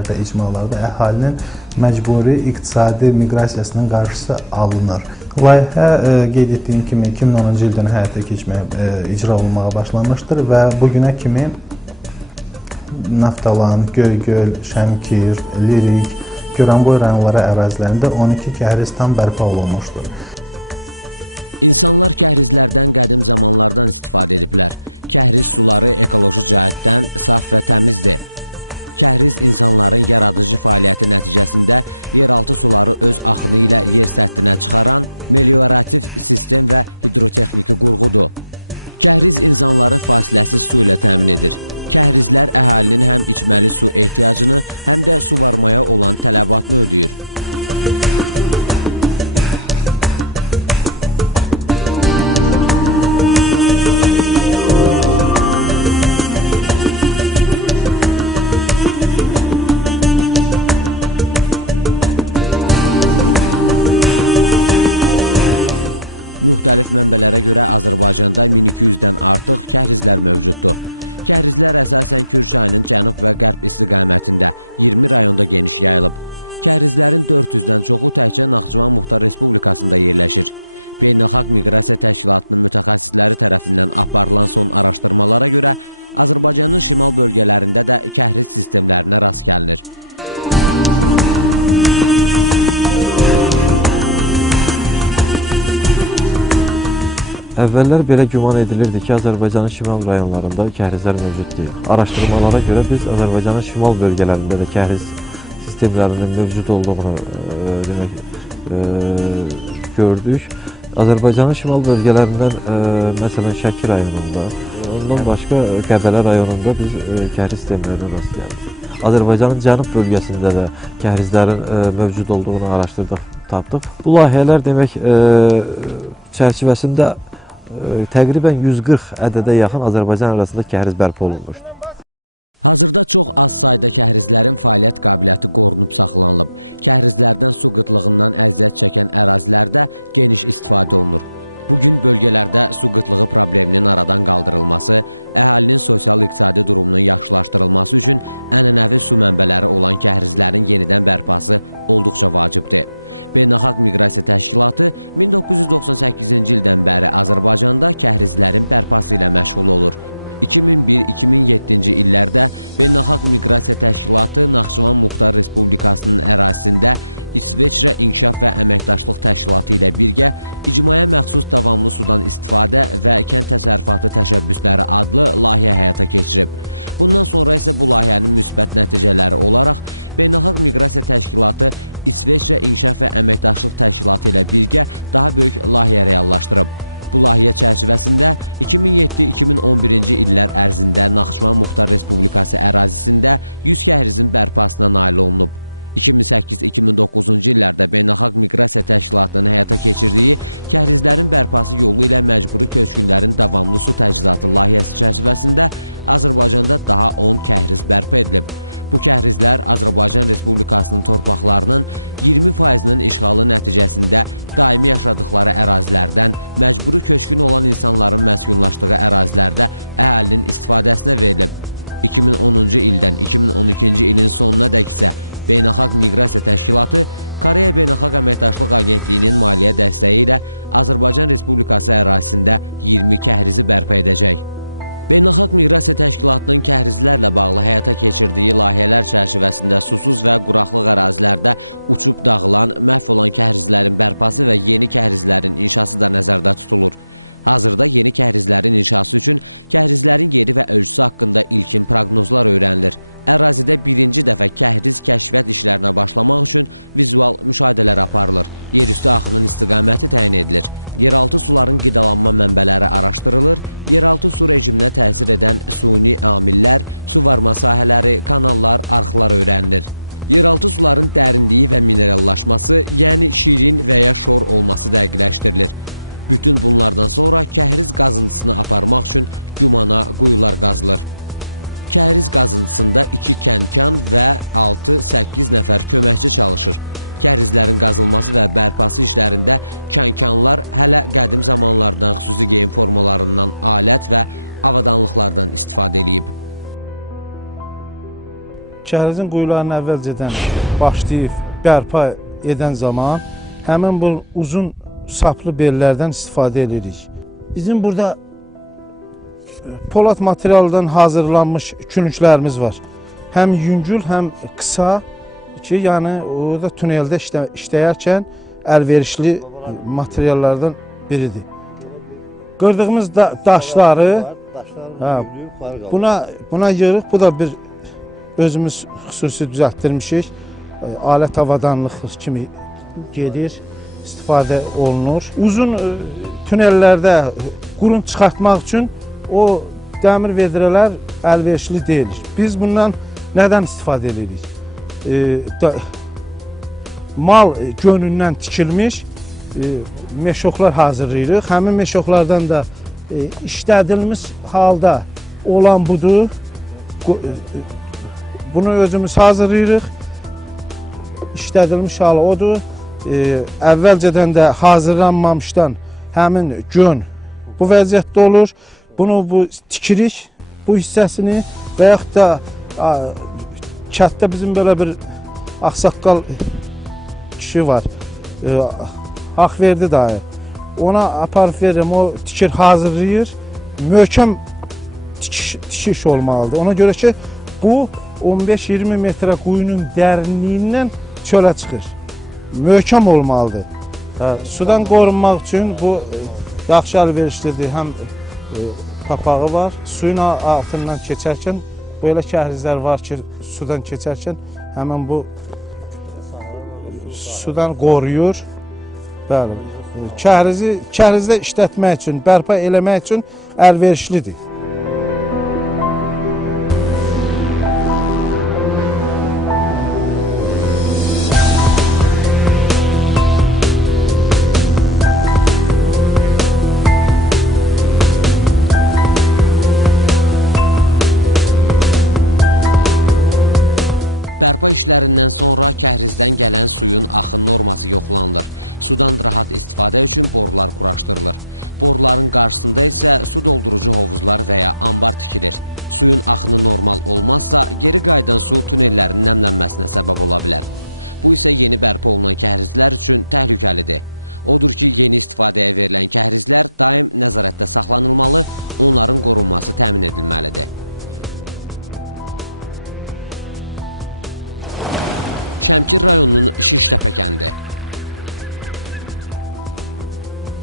sahələrdə, icmalarda əhalinin məcburi iqtisadi miqrasiyasının qarşısı alınır. Layihə qeyd etdiyim kimi 2010-cu ildən həyata icra olunmağa başlanmışdır və bugünə kimi Naftalan, Göygöl, Şəmkir, Lirik, Goranboy rayonları ərazilərində 12 kəhriz tam bərpa olunmuşdur. İnsanlar kəhrizlərdən qədim zamanlardan istifadə ediblər. Kəhriz suları ekoloji cəhətdən saf və təmizdir. Kəhriz insanların yaradıcı fəaliyyəti nəticəsində yeraltı suları öz axını ilə yer səthinə çıxaran meliorativ sistem və hidrotexniki qurğudur. Kəhriz insanları fasiləsiz su ilə təmin edir. Kəhrizlər əhalinin həm içməli su ehtiyacını, həm də suvarmaya olan tələbatını ödəyir. Müxtəlif mənbələrə görə Azərbaycanda 1200-dən artıq kəhrizlər mövcuddur. Kəhrizlər əsasən Kür çayının cənub və qərb istiqamətində 20 rayonda geniş yayılıb. Kəhrizlərin 400-dən çoxu təkcə Naxçıvan Muxtar Respublikasında yerləşir. Beynəlxalq Miqrasiya Təşkilatının mütəxəssisləri tərəfindən aparılan son araşdırmalara görə Azərbaycanın şimal bölgələrində də kəhriz sistemlərinə rast gəlinir. Əvvəllər belə güman edilirdi ki, Azərbaycanın şimal rayonlarında kəhrizlər mövcud deyil. Araşdırmalara görə biz Azərbaycanın şimal bölgələrində də kəhriz sistemlərinin mövcud olduğunu gördük. Azərbaycanın şimal bölgələrindən, məsələn, Şəki rayonunda, ondan başqa Qəbələ rayonunda biz kəhriz sistemlərinə rast gəldik. Azərbaycanın cənub bölgəsində də kəhrizlərin mövcud olduğunu araşdırdıq, tapdıq. Bu layihələr demək çərçivəsində təqribən 140 ədədə yaxın Azərbaycan arasında kəhriz bərpa olunmuşdur. Hazırda çox az sayda kəhrizlərin fəaliyyət qabiliyyəti qorunub saxlanılıb. Kəhrizlərdən su qıtlığından əziyyət çəkən ərazilərdə geniş istifadə olunur. Bugün bölgələrdə su qıtlığı probleminin aradan qaldırılması, əhalinin sosial-iqtisadi durumunun yaxşılaşdırılması üçün ənənəvi su mənbələri olan kəhrizlərin yenidən bərpası olduqca vacibdir. Beynəlxalq Miqrasiya Təşkilatı 1998-ci ildən bəri Azərbaycanda kəhrizlərin bərpası ilə məşğul olur. 2001-2007-ci illərdə Beynəlxalq Miqrasiya Təşkilatı Naxçıvan Muxtar Respublikasının ərazisində İsveçrə İnkişaf və Əməkdaşlıq Təşkilatı ilə birgə icmaya məxsus davamlı sudan istifadə və kənd təsərrüfatı təşəbbüsləri adlı layihə həyata keçirib. Bundan sonra isə bu layihənin müsbət nəticələri olaraq Beynəlxalq Miqrasiya Təşkilatı İsveçrə İnkişaf və Əməkdaşlıq Təşkilatı ilə birgə daha böyük layihə reallaşdırıb. Bu layihə çərçivəsində 2007-2011-ci illər ərzində Naxçıvan Muxtar Respublikası ərazisində 100 kəhrizin bərpasına nail olunub. 2008-2009-cu illərdə Beynəlxalq Miqrasiya Təşkilatının həyata keçirdiyi kəhrizlərin bərpası yolu ilə məcburi köçkünlərin davamlı su təchizatı layihəsi çərçivəsində Azərbaycanda daha 10 kəhriz bərpa edilib. Bu kəhrizlər Azərbaycan Respublikasının torpaqlarının 20%-nin işğalı nəticəsində daimi yaşadıkları ərazilərdən məcburi köçkün olan insanların məskunlaşdığı ərazilərdə əhalinin istifadəsinə verilib. 2010-cu ildən 2012-ci ilin sonuna dək isə Beynəlxalq Miqrasiya Təşkilatı Koreya Beynəlxalq Əməkdaşlıq Agentliyinin maliyyə dəstəyi ilə Azərbaycan Respublikası ərazisində 20 kəhrizi bərpa edəcək. Beynəlxalq Miqrasiya Təşkilatının kəhrizlərlə bağlı həyata keçirdiyi layihələr çərçivəsində susuz və quraqlıq ərazilərdə uçub dağılan, məhv olan kəhrizlərin bərpası və yeni kəhrizlərin inşası da nəzərdə tutulur. Hazırda yeni kəhrizlərin inşası üçün kəhrizlərin yeri və ölçüsü haqqında ilkin proqnozlar öyrənilir. Ərazidə birinci dəfə kəhriz kəşfiyyat işlərinə başlamaq üçün vizual müşahidələr aparılır. Yerüstü axının istiqaməti təyin edilir. Yeraltı suların qidalanma mənbələri araşdırılır. Yeraltı su rejiminə təsir edən suni amillər, suvarma sahələri, kanallar, arxlar öyrənilir. Yeraltı suların dərinliyi və minerallaşması, yəni şirin və ya şor olması dəqiqləşdirilir. Bütün bunlardan sonra kəhriz qazıntısını aparmaq üçün gümana quyular qazılır. Kəhriz qazıntısında 2 kəndkan və 6-8 nəfər köməkçi çalışır. Kəhrizlərin qazılması və bərpası işlərində kənkanlar hələ qədim zamanlardan xüsusi geyim formalarından, alət və avadanlıqlardan istifadə edib. Kəhrizin quyularını əvvəlcədən başlayıb bərpa edən zaman həmin bu uzun saplı bellərdən istifadə edirik. Bizim burada polad materialdan hazırlanmış külünglərimiz var. Həm yüngül, həm qısa ki, yəni orada tuneldə işləyərkən əlverişli materiallardan biridir. Qırdığımız daşları buna yığırıq. Bu da bir özümüz xüsusi düzəltdirmişik. Alət avadanlıq kimi gedir, istifadə olunur. Uzun tunellərdə qurun çıxartmaq üçün o dəmir vedrələr əlverişli deyil. Biz bundan nədən istifadə edirik? Mal gönündən tikilmiş meşoqlar hazırlayırıq. Həmin meşoqlardan da işlədilmiş halda olan budur. Bunu özümüz hazırlayırıq. İşlədilmiş halı odur. Əvvəlcədən də hazırlanmamışdan həmin gön bu vəziyyətdə olur. Bunu tikirik, bu hissəsini və yaxud da kətdə bizim belə bir ağsaqqal kişi var. Haqverdi dayı. Ona aparıb verirəm, o tikir, hazırlayır. Möhkəm tikiş olmalıdır. Ona görə ki, bu 15-20 metrə quyunun dərinliyindən çölə çıxır. Möhkəm olmalıdır. Sudan qorunmaq üçün bu yaxşı əlverişlidir. Həm qapağı var. Suyun altından keçərkən belə kəhrizlər var ki, sudan keçərkən həmin bu sudan qoruyur. Bəli. Kəhrizdə işlətmək üçün, bərpa eləmək üçün əlverişlidir. Bərpa işlərindən sonra kəhrizdən gələn suyun axın norması yoxlanılır. Sudan rahat istifadə üçün borular quraşdırılır. Boruların qarşısında isə su doldurucu hovuzlar və ya ambar tikilir. Suyun axını normal olmazsa, geri qayıdan su tunellərin nəmlənməsinə səbəb ola bilər. Bu isə yeni bərpa olunan kəhrizlər üçün təhlükəlidir. Odur ki, yeni istifadəyə verilən kəhrizlər daim nəzarətdə saxlanılmalı, onların qorunması təmin edilməlidir. Şəmkir rayonunun Şiştəpə kəndi.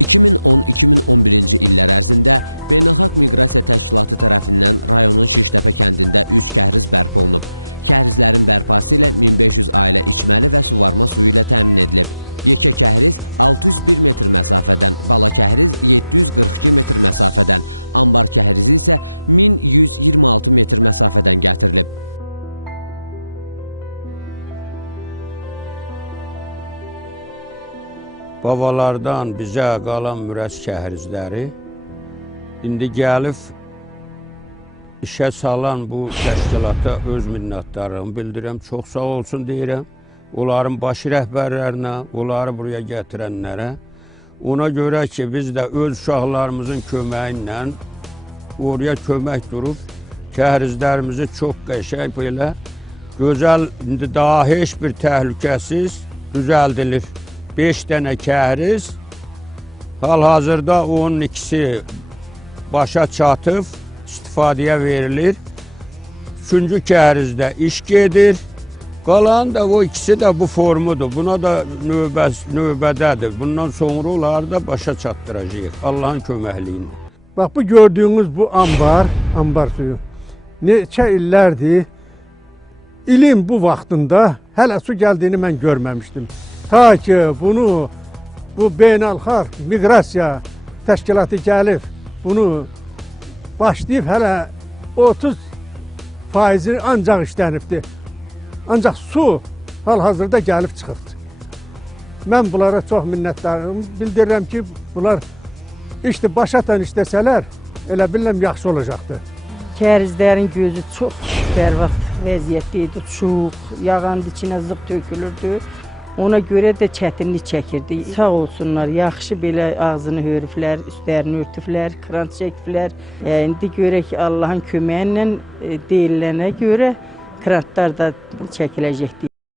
2010-2011-ci illər ərzində Beynəlxalq Miqrasiya Təşkilatı tərəfindən rayonun Şiştəpə kəndində 3 kəhriz bərpa olunub. Kəhrizlərin bərpası ilə 1500 ailə içməli və suvarma suyu ilə təmin edilib. Yekə kəhriz 601 metr məsafədən, bala kəhriz 742 metr məsafədən, ambar kəhrizi isə 1126 metr məsafədən gətirilib. Babalardan bizə qalan mürəs kəhrizləri indi gəlib işə salan bu təşkilata öz minnətdarlığımı bildirirəm. Çox sağ olsun deyirəm. Onların başı rəhbərlərinə, onları buraya gətirənlərə. Ona görə ki, biz də öz uşaqlarımızın köməyi ilə oraya kömək durub kəhrizlərimizi çox qəşəng belə gözəl, indi daha heç bir təhlükəsiz düzəldilir. 5 dənə kəhriz, hal-hazırda onun ikisi başa çatıb, istifadəyə verilir. 3-cü kəhrizdə iş gedir, qalan da o ikisi də bu formudur. Buna da növbədədir. Bundan sonra onları da başa çatdıracaq, Allahın köməkliyi. Bax, bu gördüyünüz bu ambar suyu neçə illərdir, ilin bu vaxtında hələ su gəldiyini mən görməmişdim. Ta ki, bunu bu Beynəlxalq Miqrasiya Təşkilatı gəlib, bunu başlayıb hələ 30% ancaq işlənibdir. Ancaq su hal-hazırda gəlib çıxıbdır. Mən bunlara çox minnətdarım bildirirəm ki, bunlar başatan işləsələr, elə bilirəm yaxşı olacaqdır. Kəhrizlərin gözü çox bərvaxt vəziyyətdə idi, çuq, yağandı içinə zıq tökülürdü. Ona görə də çətinlik çəkirdi. Sağ olsunlar, yaxşı belə ağzını hörüblər, üstlərini örtüblər, krant çəkiblər. İndi görək ki, Allahın köməyi ilə deyilənə görə krantlar da çəkiləcəkdi.